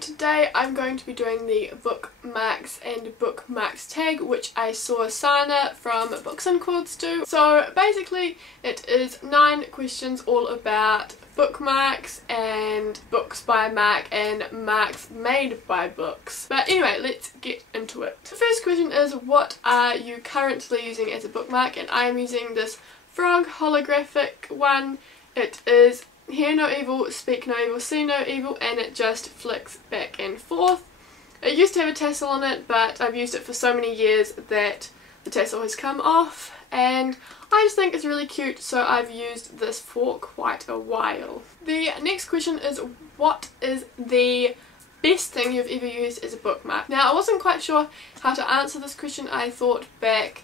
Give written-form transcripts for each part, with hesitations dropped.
today I'm going to be doing the Bookmarks and Bookmarks tag, which I saw Sanne from Booksandquills do. So basically it is 9 questions all about bookmarks and books by mark and marks made by books. But anyway, let's get into it. The first question is, what are you currently using as a bookmark? And I am using this frog holographic one. It is Hear no evil, speak no evil, see no evil, and it just flicks back and forth. It used to have a tassel on it, but I've used it for so many years that the tassel has come off, and I just think it's really cute, so I've used this for quite a while. The next question is, what is the best thing you've ever used as a bookmark? Now, I wasn't quite sure how to answer this question. I thought back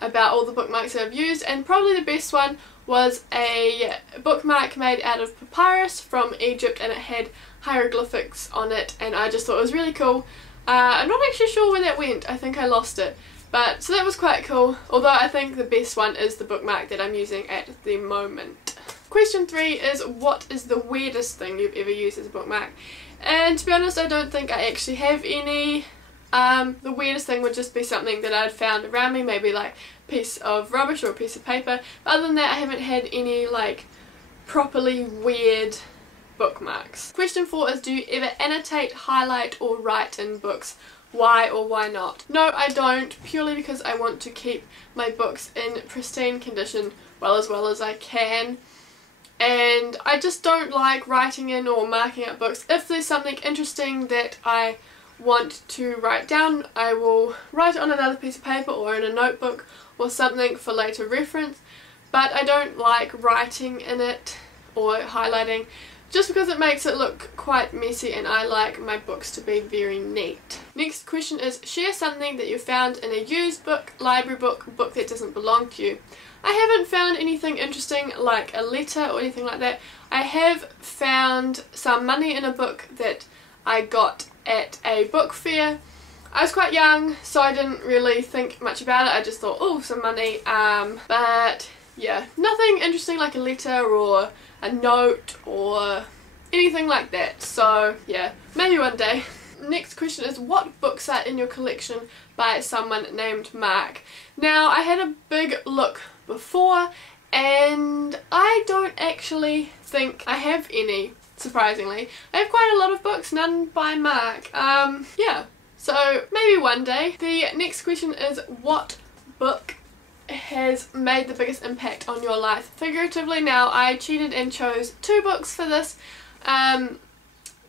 about all the bookmarks that I've used, and probably the best one was a bookmark made out of papyrus from Egypt, and it had hieroglyphics on it, and I just thought it was really cool. I'm not actually sure where that went. I think I lost it, but so that was quite cool, although I think the best one is the bookmark that I'm using at the moment. Question 3 is, what is the weirdest thing you've ever used as a bookmark? And to be honest, I don't think I actually have any. The weirdest thing would just be something that I'd found around me, maybe like a piece of rubbish or a piece of paper. But other than that, I haven't had any like properly weird bookmarks. Question 4 is, do you ever annotate, highlight or write in books? Why or why not? No, I don't, purely because I want to keep my books in pristine condition as well as I can. And I just don't like writing in or marking up books. If there's something interesting that I want to write down, I will write it on another piece of paper or in a notebook or something for later reference, but I don't like writing in it or highlighting just because it makes it look quite messy, and I like my books to be very neat. Next question is, share something that you found in a used book, library book, book that doesn't belong to you. I haven't found anything interesting like a letter or anything like that. I have found some money in a book that I got at a book fair. I was quite young, so I didn't really think much about it. I just thought, oh, some money. But yeah, nothing interesting like a letter or a note or anything like that. So yeah, maybe one day. Next question is, what books are in your collection by someone named Mark? Now, I had a big look before, and I don't actually think I have any. Surprisingly, I have quite a lot of books, none by Mark. Yeah, so maybe one day. The next question is, what book has made the biggest impact on your life? Figuratively. Now, I cheated and chose 2 books for this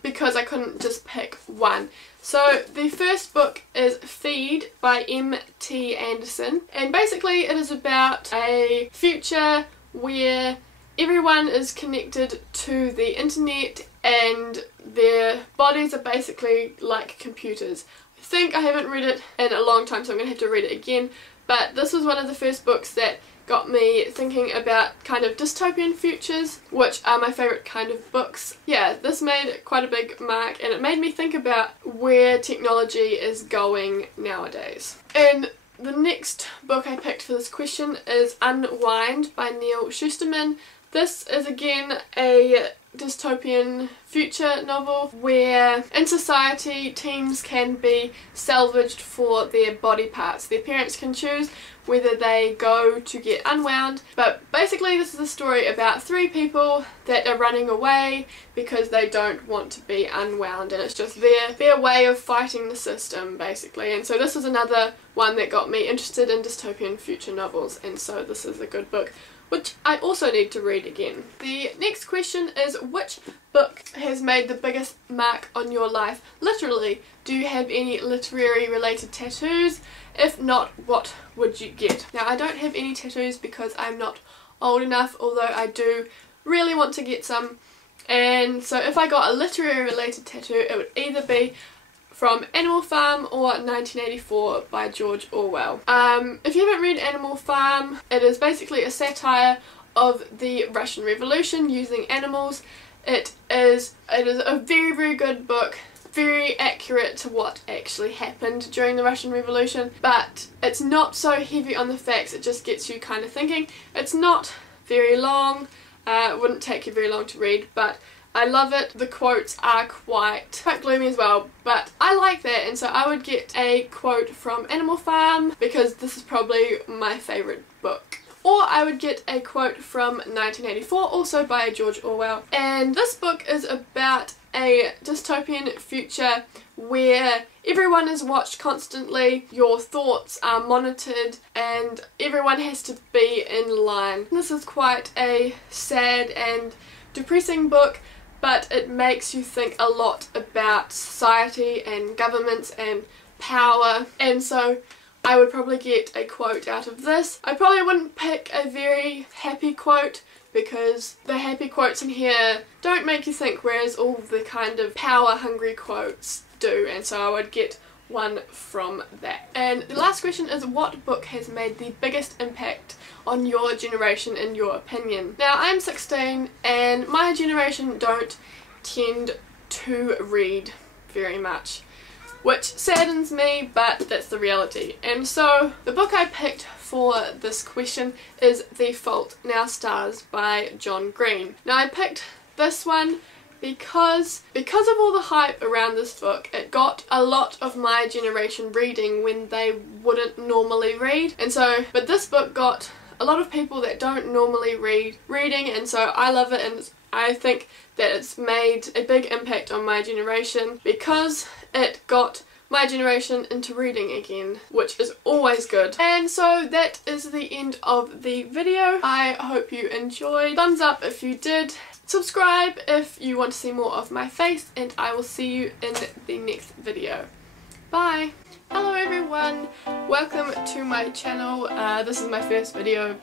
because I couldn't just pick one. So the first book is Feed by M.T. Anderson, and basically it is about a future where everyone is connected to the internet and their bodies are basically like computers. I haven't read it in a long time, so I'm going to have to read it again, but this was one of the first books that got me thinking about kind of dystopian futures, which are my favourite kind of books. Yeah, this made quite a big mark, and it made me think about where technology is going nowadays. And the next book I picked for this question is Unwind by Neil Shusterman. This is again a dystopian future novel where in society teens can be salvaged for their body parts. Their parents can choose whether they go to get unwound, but basically this is a story about 3 people that are running away because they don't want to be unwound, and it's just their way of fighting the system basically. And so this is another one that got me interested in dystopian future novels, and so this is a good book which I also need to read again. The next question is, which book has made the biggest mark on your life? Literally, do you have any literary related tattoos? If not, what would you get? Now, I don't have any tattoos because I'm not old enough, although I do really want to get some. And so if I got a literary related tattoo, it would either be from Animal Farm or 1984 by George Orwell. If you haven't read Animal Farm, it is basically a satire of the Russian Revolution using animals. It is a very, very good book, very accurate to what actually happened during the Russian Revolution, but it's not so heavy on the facts, it just gets you kind of thinking. It's not very long, it wouldn't take you very long to read, but I love it. The quotes are quite gloomy as well, but I like that, and so I would get a quote from Animal Farm because this is probably my favourite book. Or I would get a quote from 1984, also by George Orwell. And this book is about a dystopian future where everyone is watched constantly, your thoughts are monitored, and everyone has to be in line. This is quite a sad and depressing book, but it makes you think a lot about society and governments and power, and so I would probably get a quote out of this. I probably wouldn't pick a very happy quote because the happy quotes in here don't make you think, whereas all the kind of power hungry quotes do, and so I would get one from that. And the last question is, what book has made the biggest impact on your generation in your opinion? Now, I'm 16 and my generation don't tend to read very much, which saddens me, but that's the reality. And so the book I picked for this question is The Fault in Our Stars by John Green. Now, I picked this one because of all the hype around this book. It got a lot of my generation reading when they wouldn't normally read, and so, but this book got a lot of people that don't normally reading, and so I love it, and I think that it's made a big impact on my generation because it got my generation into reading again, which is always good. And so that is the end of the video. I hope you enjoyed. Thumbs up if you did. Subscribe if you want to see more of my face, and I will see you in the next video. Bye! Hello everyone, welcome to my channel. This is my first video